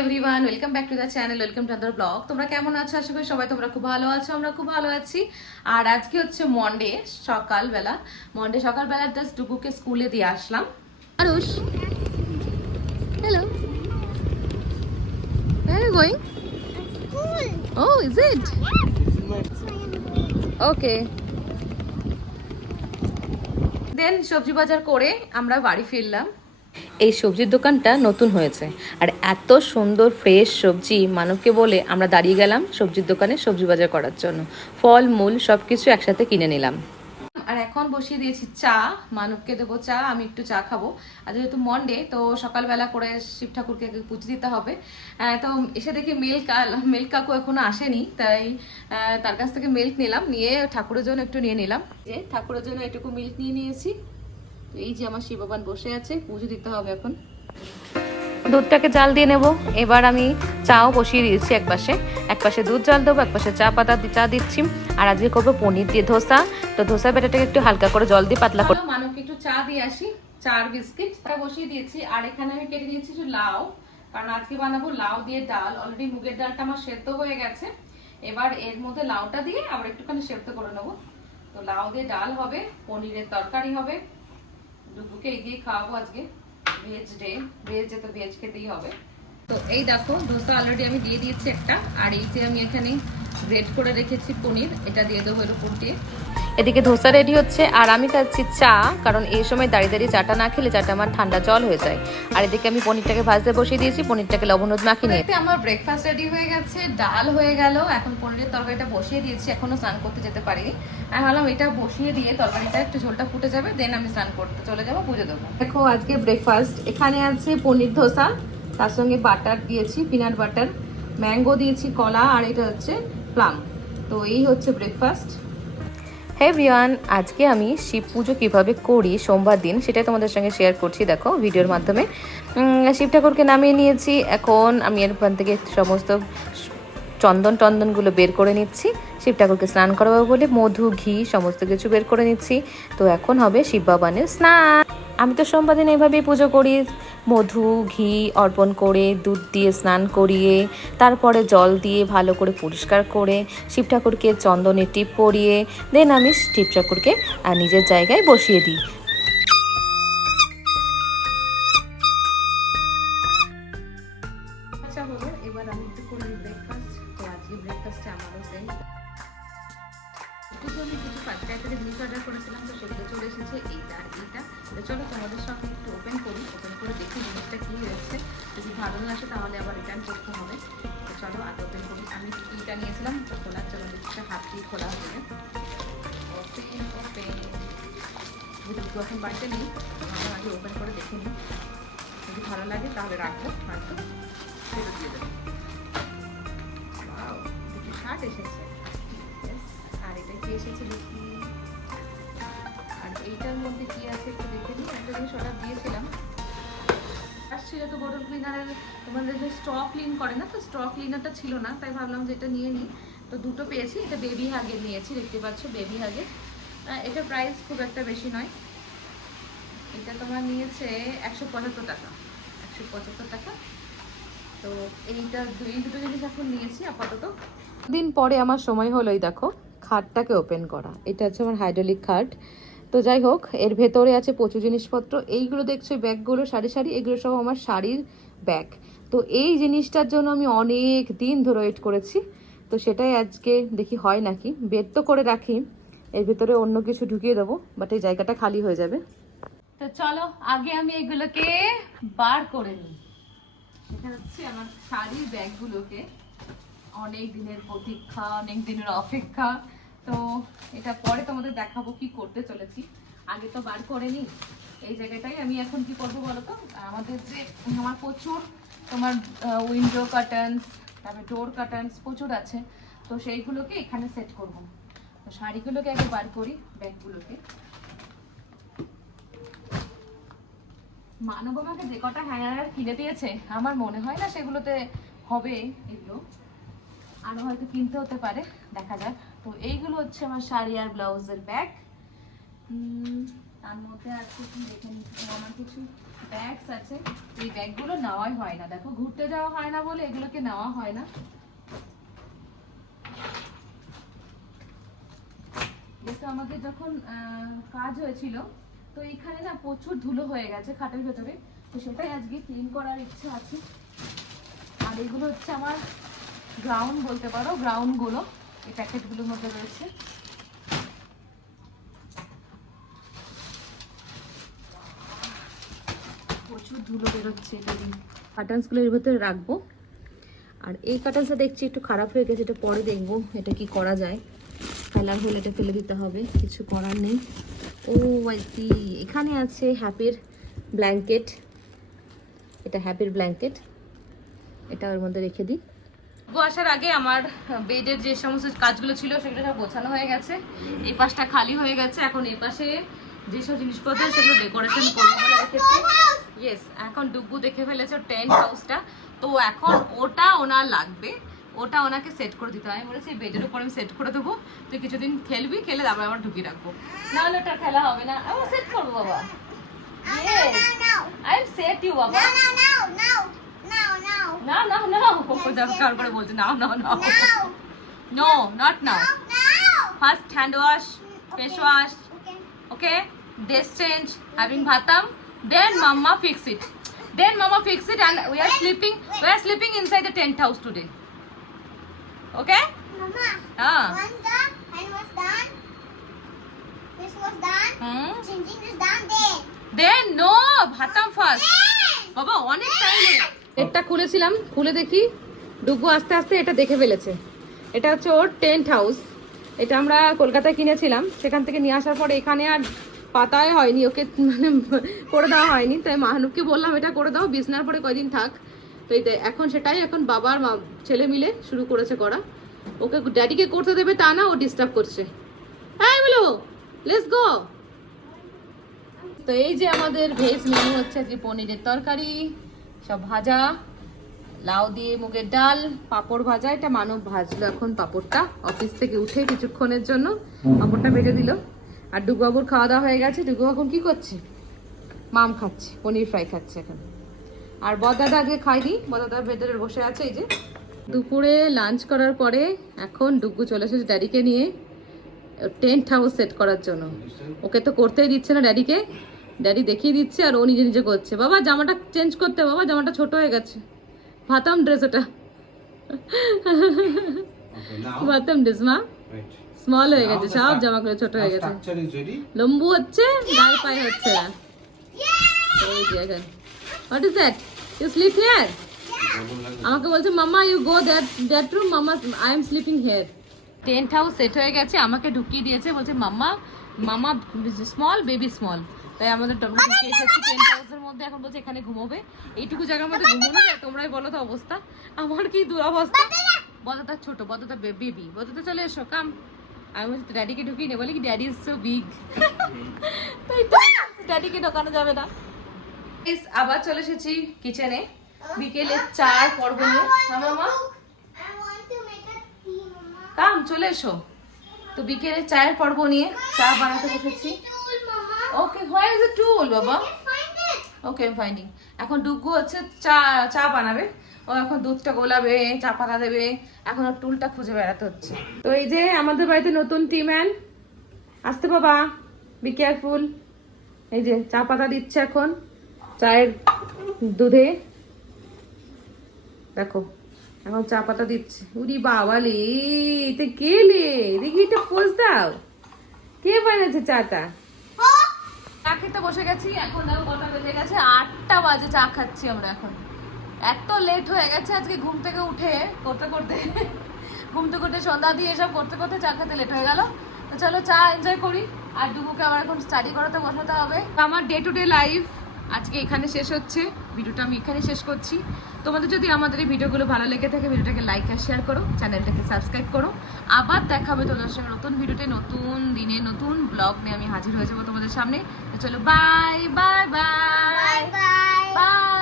Everyone, welcome back to the channel, welcome to other blog. তোমরা কেমন আছো? আশা করি সবাই তোমরা খুব ভালো আছো, আমরা খুব ভালো আছি। আর আজকে হচ্ছে মন্ডে সকালবেলা, জাস্ট ডুগুকে স্কুলে দিয়ে আসলাম। Arush, hello, where are you going? Oh, is it? Okay. Then সবজি বাজার করে আমরা বাড়ি ফিরলাম। এই সবজির দোকানটা নতুন হয়েছে আর এত সুন্দর ফ্রেশ সবজি মানবকে বলে আমরা দাঁড়িয়ে গেলাম সবজির দোকানে সবজি বাজার করার জন্য। ফল মূল সব কিছু একসাথে কিনে নিলাম। আর এখন বসিয়ে দিয়েছি চা, মানবকে দেবো চা, আমি একটু চা খাবো। আর যেহেতু মন্ডে তো সকালবেলা করে শিব ঠাকুরকে পুজো দিতে হবে। তো এসে দেখি মিল্ক কাকু এখনো আসেনি, তাই তার কাছ থেকে মিল্ক নিলাম, নিয়ে ঠাকুরের জন্য একটু নিয়ে নিলাম। যে ঠাকুরের জন্য এটুকু মিল্ক নিয়ে নিয়েছি। এই যে আমার শিববান বসে আছে, পুজো দিতে হবে এখন। দুধটাকে জাল দিয়ে নেব। এবার আমি চাও বসিয়ে দিয়েছি এক পাশে দুধ জাল দেবো, এক পাশে চা দিচ্ছি। আর আজকে করবো পনির দিয়ে ধোসা। তো ধোসা ব্যাটারটাকে একটু হালকা করে জল দিয়ে পাতলা করে মানবকে একটু চা দিয়ে আসি। চার বিস্কিট বসিয়ে দিয়েছি। আর এখানে আমি কেটে নিয়েছি একটু লাউ, কারণ আজকে বানাবো লাউ দিয়ে ডাল। অলরেডি মুগের ডালটা আমার সেদ্ধ হয়ে গেছে, এবার এর মধ্যে লাউটা দিয়ে আবার একটুখানি সেদ্ধ করে নেবো। তো লাউ দিয়ে ডাল হবে, পনিরের তরকারি হবে। ডুগুকে এই দিয়ে খাওয়াবো আজকে, ভেজ ডে, ভেজে তো ভেজ খেতেই হবে। তো এই দেখো ধোসা অলরেডি আমি দিয়ে দিয়েছি একটা। আর এই যে আমি এখানে গ্রেট করে রেখেছি পনির, এটা দিয়ে দেবো এর উপর দিয়ে। এদিকে ধোসা রেডি হচ্ছে আর আমি খাচ্ছি চা, কারণ এই সময় দাঁড়িয়ে দাঁড়িয়ে চাটা না খেলে চাটা আমার ঠান্ডা জল হয়ে যায়। আর এদিকে আমি পনিরটাকে ভাজতে বসিয়ে দিয়েছি, পনিরটাকে লবণ হলুদ মাখিয়ে নিয়ে আমার ব্রেকফাস্ট রেডি হয়ে গেছে। ডাল হয়ে গেল, এখন পনিরের তরকারিটা বসিয়ে দিয়েছি, এখনো স্নান করতে যেতে পারিনি। আমি ভাবলাম এটা বসিয়ে দিয়ে তরকারিটা একটু ঝোলটা ফুটে যাবে, দেন আমি স্নান করতে চলে যাবো, পুজো দেবো। দেখো আজকে ব্রেকফাস্ট, এখানে আছে পনির ধোসা, তার সঙ্গে বাটার দিয়েছি, পিনাট বাটার, ম্যাঙ্গো দিয়েছি, কলা, আর এটা হচ্ছে প্লাম। তো এই হচ্ছে ব্রেকফাস্ট। হে এভরিওয়ান, আজকে আমি শিব পুজো কীভাবে করি সোমবার দিন সেটাই তোমাদের সঙ্গে শেয়ার করছি। দেখো ভিডিওর মাধ্যমে শিব ঠাকুরকে নামিয়ে নিয়েছি। এখন আমি এখান থেকে সমস্ত চন্দনগুলো বের করে নিচ্ছি। শিব ঠাকুরকে স্নান করাবো বলে মধু ঘি সমস্ত কিছু বের করে নিচ্ছি। তো এখন হবে শিব বাবানের স্নান। আমি তো সোমবার দিন এইভাবেই পুজো করি, মধু ঘি অর্পণ করে, দুধ দিয়ে স্নান করিয়ে, তারপরে জল দিয়ে ভালো করে পরিষ্কার করে শিব ঠাকুরকে চন্দনের টিপ পরিয়ে দেন আমি শিব ঠাকুরকে নিজের জায়গায় বসিয়ে দিই। আচ্ছা হলো, এবার আমি একটু করে ব্রেকফাস্ট। তো আজকে ব্রেকফাস্টে আমারও দেন আমি কিছু পাঁচটা জিনিস অর্ডার করেছিলাম, তো সেগুলো চলে এসেছে, এইটা আর এইটা। তো চলো তোমাদের সঙ্গে একটু ওপেন করে দেখি জিনিসটা কী হয়েছে। যদি ভালো না আসে তাহলে আবার রিটার্ন করতে হবে। তো চলো আগে ওপেন করি। আমি কিটা নিয়েছিলাম, তো খোলার জন্য জিনিসটা হাত দিয়ে খোলা হবে। যেহেতু এখন বাড়িতে নেই, আমরা আগে ওপেন করে দেখে নিই, যদি ভালো লাগে তাহলে রাখবো, হয়তো ফেরত দিয়ে দেবো। দুটো শার্ট এসেছে, আর এটা কি এসেছে দেখি। আর এইটার মধ্যে কি আছে একটু দেখে নিই। একটা জিনিস অর্ডার দিয়েছিলাম, আসছিল তো বোটল ক্লিনারের, তোমাদের যে স্টক ক্লিন করে না, তো স্টক ক্লিনারটা ছিল না, তাই ভাবলাম যে এটা নিয়ে নিই। তো দুটো পেয়েছি, এটা বেবি হাগের নিয়েছি, দেখতে পাচ্ছ বেবি হাগের। এটা প্রাইস খুব একটা বেশি নয়, এটা তোমার নিয়েছে 175 টাকা, 175 টাকা। তো এইটা এই দুটো জিনিস এখন নিয়েছি আপাতত। দিন পরে আমার সময় হলো এই দেখো খাটটাকে ওপেন করা। এটা হচ্ছে আমার হাইড্রোলিক খাট। তো যাই হোক, এর ভেতরে আছে প্রচুর জিনিসপত্র। এইগুলো দেখছো ব্যাগগুলো, সারি সারি, এগুলো সব আমার শাড়ির ব্যাগ। তো এই জিনিসটার জন্য আমি অনেক দিন ধরে ওয়েট করেছি, তো সেটাই আজকে দেখি হয় নাকি। বের তো করে রাখি, এর ভেতরে অন্য কিছু ঢুকিয়ে দেবো, বাট এই জায়গাটা খালি হয়ে যাবে। তো চলো আগে আমি এগুলোকে বার করে নিই। এটা হচ্ছে আমার শাড়ির ব্যাগগুলোকে, অনেক দিনের প্রতীক্ষা, অনেক দিনের অপেক্ষা। তো এটা পরে তোমাদের দেখাবো কি করতে চলেছি, আগে তো বার করে নিই। এই জায়গাটাই আমি এখন কি করবো বলো তো, আমাদের যে আমার প্রচুর তোমার উইন্ডো কার্টেন্স, তারপরে ডোর কার্টেন্স প্রচুর আছে, তো সেইগুলোকে এখানে সেট করবো। তো শাড়িগুলোকে আগে বার করি, ব্যাগগুলোকে। মানব আমাকে যে কটা হ্যাঙ্গার কিনে দিয়েছে, আমার মনে হয় না সেগুলোতে হবে এগুলো, আরো হয়তো কিনতে হতে পারে, দেখা যাক। তো এইগুলো হচ্ছে আমার শাড়ি আর ব্লাউজের ব্যাগ। তার মধ্যে আছে কি দেখে নিচ্ছি, আমার কিছু ব্যাগস আছে, এই ব্যাগগুলো নেওয়াই হয় না, দেখো ঘুরতে যাওয়া হয় না বলে এগুলোকে নেওয়া হয় না। যেহেতু আমাদের যখন কাজ হয়েছিল তো এখানে না প্রচুর ধুলো হয়ে গেছে খাটের ভেতরে, তো সেটাই আজকে ক্লিন করার ইচ্ছা আছে। আর এগুলো হচ্ছে আমার গ্রাউন্ড বলতে পারো, গ্রাউন্ডগুলো এই প্যাকেটগুলোর মধ্যে রয়েছে। প্রচুর ধুলো বেরোচ্ছে, এটা দিয়ে কার্টনসগুলো এর ভেতরে রাখবো। আর এই কার্টনসটা দেখছি একটু খারাপ হয়ে গেছে, এটা পরে দেখবো এটা কি করা যায়। ফেলার হলে এটা ফেলে দিতে হবে, কিছু করার নেই। ও আইসি, এখানে আছে হ্যাপির ব্ল্যাঙ্কেট, এটা হ্যাপির ব্ল্যাঙ্কেট, এটা ওর মধ্যে রেখে দিই। আসার আগে আমার বেডের যে সমস্ত কাজগুলো ছিল সেগুলো সব গোছানো হয়ে গেছে, এই পাশটা খালি হয়ে গেছে। এখন এই পাশে যেসব জিনিসপত্র সেগুলো ডেকোরেশন করবো বলে রেখেছি। ইয়েস, এখন ডুগু দেখে ফেলেছে টেন্ট হাউসটা, তো এখন ওটা ওনার লাগবে, ওটা ওনাকে সেট করে দিতে হয়। আমি বলেছি বেডের উপর আমি সেট করে দেবো, তুই কিছুদিন খেলবি, খেলে তারপর আমার ঢুকিয়ে রাখবো, নাহলে ওটা খেলা হবে না। আমি সেট করবো বাবা। আই এম সেট ইউ বাবা। না না না, কার করে বলছে না না না, no not now. First hand wash, face wash, okay, dress change, having bhatam, then mama fix it, and we are sleeping inside the tent house today, okay mama. Once the hand was done, this was done, changing is done, then no bhatam first baba, অনেক time. এটা খুলেছিলাম, খুলে দেখি ডুগু আস্তে আস্তে এটা দেখে ফেলেছে। এটা হচ্ছে ওর টেন্ট হাউস, এটা আমরা কলকাতায় কিনেছিলাম, সেখান থেকে নিয়ে আসার পরে এখানে আর পাতাই হয়নি, ওকে মানে করে দেওয়া হয়নি। তাই মাহনুবকে বললাম এটা করে দাও, বিছনার পরে কয়দিন থাক। তো এই এখন সেটাই এখন বাবার ছেলে মিলে শুরু করেছে করা। ওকে ড্যাডিকে করতে দেবে তা না, ও ডিস্টার্ব করছে। হ্যাঁ বলো, লেটস গো। তো এই যে আমাদের ভেজ মেনু হচ্ছে আজকে পনিরের তরকারি, সব ভাজা, লাউ দিয়ে মুগের ডাল, পাঁপড় ভাজা। এটা মানব ভাজলো এখন পাঁপড়টা, অফিস থেকে উঠে কিছুক্ষণের জন্য পাঁপড়টা ভেজে দিল। আর ডুগুবাবুর খাওয়া দাওয়া হয়ে গেছে, ডুগু এখন কি করছে, মাম খাচ্ছে, পনির ফ্রাই খাচ্ছে এখন। আর বদাদা আজকে খাইনি, বদাদা ভেতরে বসে আছে। এই যে দুপুরে লাঞ্চ করার পরে এখন ডুগু চলে এসেছে ড্যাডিকে নিয়ে টেন্ট হাউস সেট করার জন্য। ওকে তো করতেই দিচ্ছে না ড্যাডিকে, ড্যাডি দেখিয়ে দিচ্ছে আর ও নিজে নিজে করছে। বাবা জামাটা চেঞ্জ করতে, বাবা জামাটা ছোট হয়ে গেছে, ভাতাম ড্রেস ওটা, ভাতাম ড্রেস মা স্মল হয়ে গেছে, সব জামাগুলো ছোট হয়ে গেছে, লম্বু হচ্ছে, গায়ে পায়ে হচ্ছে না। এই যে এখন what is that, you sleep here? আমাকে বলছে mamma you go that room, mamma I am sleeping here. Tent house set হয়ে গেছে, আমাকে ঢুকিয়ে দিয়েছে, বলছে mamma mamma small baby small. তাই আমাদের টেন্ট হাউসের মধ্যে এখন বলছে এখানে ঘুমোবে, এইটুকু জায়গার মধ্যে ঘুমোনো যায়? তোমরাই বলো তো অবস্থা, আমার কি দুরবস্থা। বদতা ছোট, বদতা বেবি, বদতা চলে এসো কাম। আমি বলছি ড্যাডিকে ঢুকিয়ে নে, বলে কি ড্যাডি ইজ সো বিগ, তাই তো ড্যাডিকে ঢোকানো যাবে না। আবার চলে এসেছি কিচেনে, বিকেলে চার পর্ব নিয়ে। মামা কাম চলে এসো। তো বিকেলে চায়ের পর্ব নিয়ে চা বানাতে বসেছি। ওকে, হোয়ার ইজ দ্য টুল বাবা? ওকে, আই এম ফাইন্ডিং। এখন ডুগু হচ্ছে চা বানাবে, ও এখন দুধটা গোলাবে, চা পাতা দেবে, এখন ওর টুলটা খুঁজে বেড়াতে হচ্ছে। তো এই যে আমাদের বাড়িতে নতুন টি ম্যান আসতে, বাবা বি কেয়ারফুল। এই যে চা পাতা দিচ্ছে এখন চায়ের দুধে, দেখো এখন চা পাতা দিচ্ছে। উরি বাবালে, এটা কে লে, দেখি এটা পোজ দাও, কে বানিয়েছে চাটা? চা খেতে বসে গেছি, এখন দেখো কটা বেজে গেছে, 8টা বাজে চা খাচ্ছি আমরা এখন। এত লেট হয়ে গেছে আজকে, ঘুম থেকে উঠে করতে করতে, ঘুম থেকে উঠে সন্ধ্যা দিয়ে এসব করতে করতে চা খেতে লেট হয়ে গেল। তো চলো চা এনজয় করি, আর ডুগুকে আবার এখন স্টাডি করাতে বসাতে হবে। আমার ডে টু ডে লাইফ আজকে এখানে শেষ হচ্ছে, ভিডিওটা আমি এখানে শেষ করছি। তোমাদের যদি আমাদের এই ভিডিওগুলো ভালো লেগে থাকে, ভিডিওটাকে লাইক আর শেয়ার করো, চ্যানেলটাকে সাবস্ক্রাইব করো। আবার দেখা হবে তোমাদের সঙ্গে নতুন ভিডিওতে, নতুন দিনে নতুন ব্লগ নিয়ে আমি হাজির হয়ে যাবো তোমাদের সামনে। তো চলো বাই বাই বাই বাই।